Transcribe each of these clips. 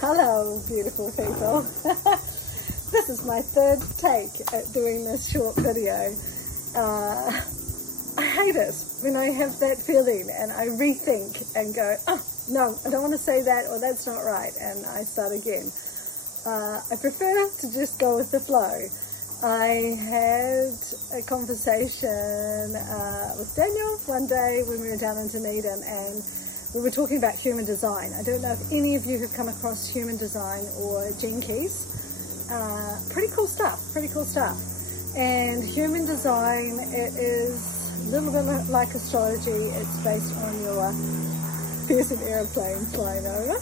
Hello, beautiful people. This is my third take at doing this short video. I hate it when I have that feeling and I rethink and go, oh, no, I don't want to say that, or that's not right, and I start again. I prefer to just go with the flow. I had a conversation with Daniel one day when we were down in Dunedin, and we were talking about human design. I don't know if any of you have come across human design or Gene Keys. Pretty cool stuff. And human design, it is a little bit like astrology. It's based on your, there's an airplane flying over.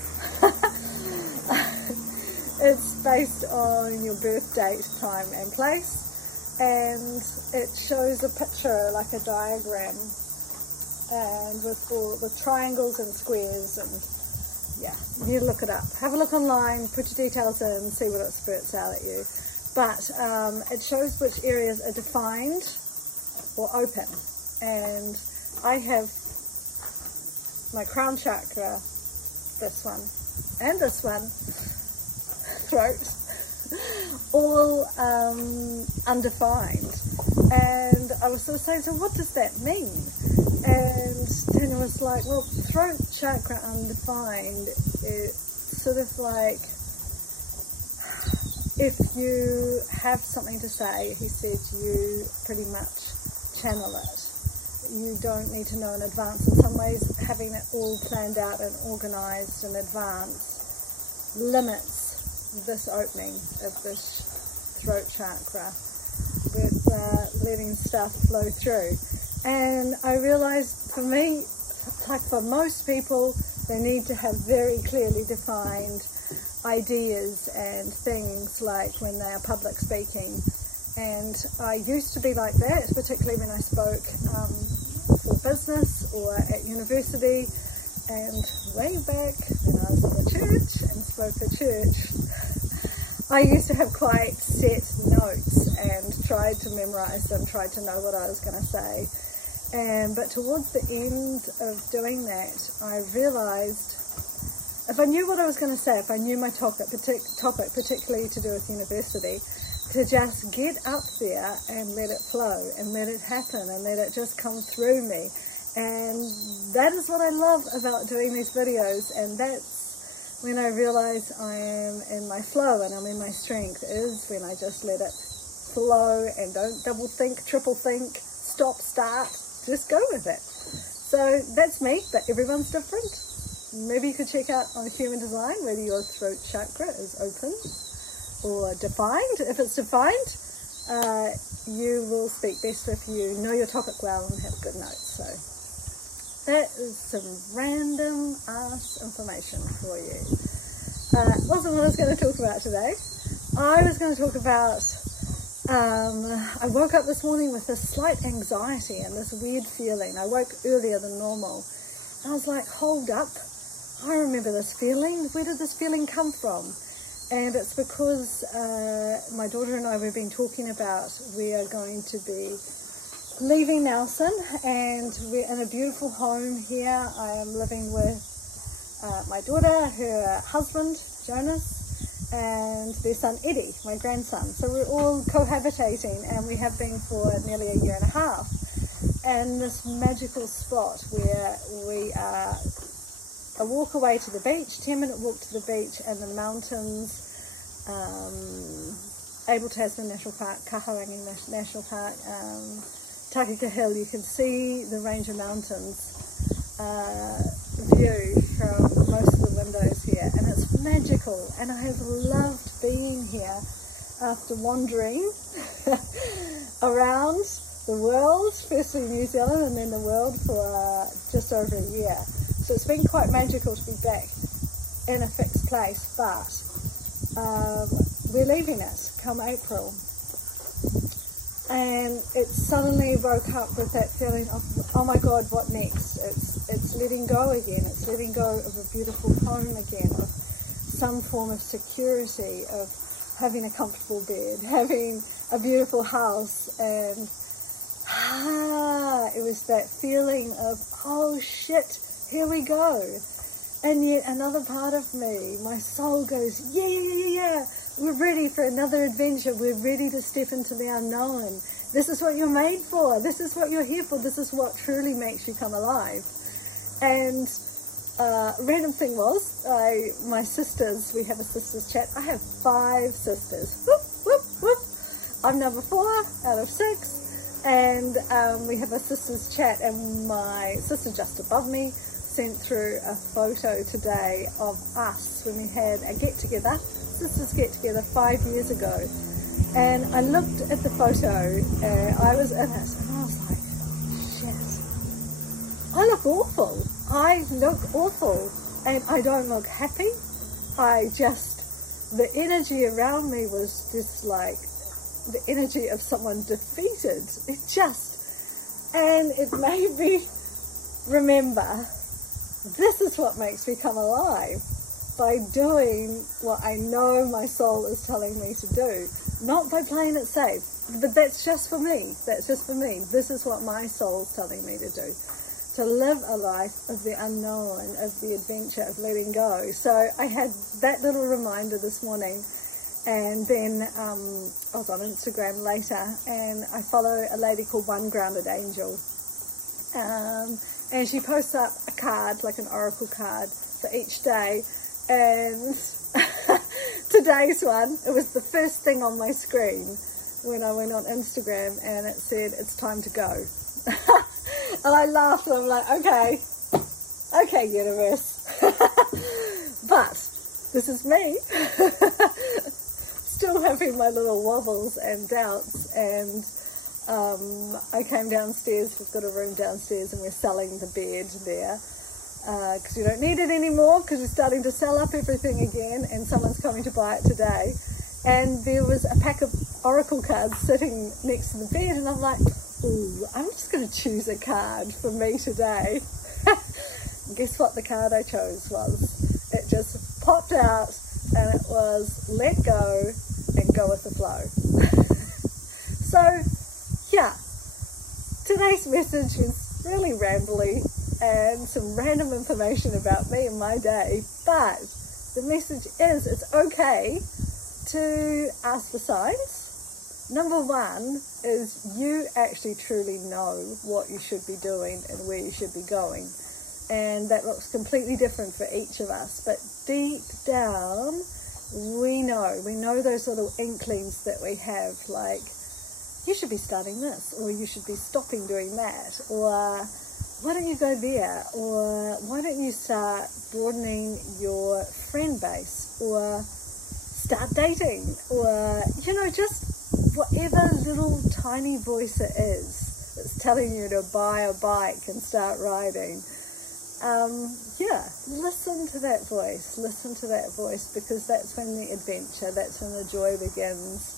It's based on your birth date, time and place, and it shows a picture like a diagram, and with triangles and squares, and yeah, you look it up. Have a look online, put your details in, see what it spurts out at you. But it shows which areas are defined or open, and I have my crown chakra, this one, and this one, throat, all undefined. And I was sort of saying, so what does that mean? And Daniel was like, well, throat chakra undefined, it's sort of like, if you have something to say, he said, you pretty much channel it. You don't need to know in advance. In some ways, having it all planned out and organised in advance limits this opening of this throat chakra with letting stuff flow through. And I realized for me, like for most people, they need to have very clearly defined ideas and things, like when they are public speaking. And I used to be like that, particularly when I spoke for business or at university, and way back when I was in the church and spoke for church, I used to have quite set notes and tried to memorize them, tried to know what I was going to say. But towards the end of doing that, I realized if I knew what I was going to say, if I knew my topic, particularly to do with university, to just get up there and let it flow and let it happen and let it just come through me. And that is what I love about doing these videos, and that's when I realize I am in my flow and I'm in my strength, is when I just let it flow and don't double think, triple think, stop, start, just go with it. So that's me, but everyone's different. Maybe you could check out on human design whether your throat chakra is open or defined. If it's defined, you will speak best if you know your topic well and have good notes. So that is some random ass information for you. Wasn't what I was going to talk about today. I was going to talk about, I woke up this morning with this slight anxiety and this weird feeling. I woke earlier than normal. And I was like, hold up. I remember this feeling. Where did this feeling come from? And it's because my daughter and I, we've been talking about, we are going to be leaving Nelson, and we're in a beautiful home here. I am living with my daughter, her husband Jonas, and their son Eddie, my grandson. So we're all cohabitating, and we have been for nearly a year and a half. And this magical spot where we are a walk away to the beach, 10-minute walk to the beach and the mountains, Abel Tasman National Park, Kaharangi National Park, Takaka Hill. You can see the range of mountains view from most of the windows here, and it's magical, and I have loved being here after wandering around the world, firstly New Zealand and then the world, for just over a year. So it's been quite magical to be back in a fixed place, but we're leaving it come April. And it suddenly woke up with that feeling of, oh my God, what next? It's letting go again. It's letting go of a beautiful home again, of some form of security, of having a comfortable bed, having a beautiful house. And it was that feeling of, oh shit, here we go. And yet another part of me, my soul goes, yeah, we're ready for another adventure. We're ready to step into the unknown. This is what you're made for. This is what you're here for. This is what truly makes you come alive. And random thing was, my sisters, we have a sisters chat. I have 5 sisters. Whoop, whoop, whoop. I'm number 4 out of 6. And we have a sisters chat, and my sister just above me sent through a photo today of us when we had a get-together, sisters get-together 5 years ago. And I looked at the photo, I was in it, and I was like, shit, I look awful. I look awful, and I don't look happy. The energy around me was just like the energy of someone defeated. And it made me remember, this is what makes me come alive, by doing what I know my soul is telling me to do, not by playing it safe. But that's just for me. This is what my soul's telling me to do, to live a life of the unknown, of the adventure, of letting go. So I had that little reminder this morning, and then I was on Instagram later, and I follow a lady called One Grounded Angel. And she posts up a card, like an oracle card, for each day. And today's one, it was the first thing on my screen when I went on Instagram, and it said, it's time to go. And I laughed, and I'm like, okay, universe. But this is me. Still having my little wobbles and doubts, and I came downstairs. We've got a room downstairs, and we're selling the bed there because we don't need it anymore, because we're starting to sell up everything again, and someone's coming to buy it today. And there was a pack of oracle cards sitting next to the bed, and I'm like, ooh, I'm just going to choose a card for me today. Guess what the card I chose was? It just popped out, and it was let go and go with the flow. So, yeah, today's message is really rambly and some random information about me and my day, but the message is, it's okay to ask for signs. Number 1 is you actually truly know what you should be doing and where you should be going, and that looks completely different for each of us, but deep down we know those little inklings that we have, like, you should be studying this, or you should be stopping doing that, or why don't you go there, or why don't you start broadening your friend base, or start dating, or, just whatever little tiny voice it is that's telling you to buy a bike and start riding. Listen to that voice, because that's when the adventure, that's when the joy begins.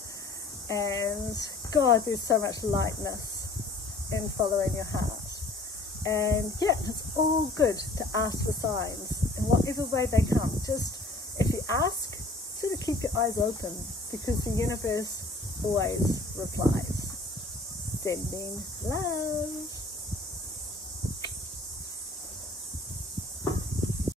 And God, there's so much lightness in following your heart. And it's all good to ask for signs in whatever way they come. Just, if you ask, sort of keep your eyes open, because the universe always replies. Sending love.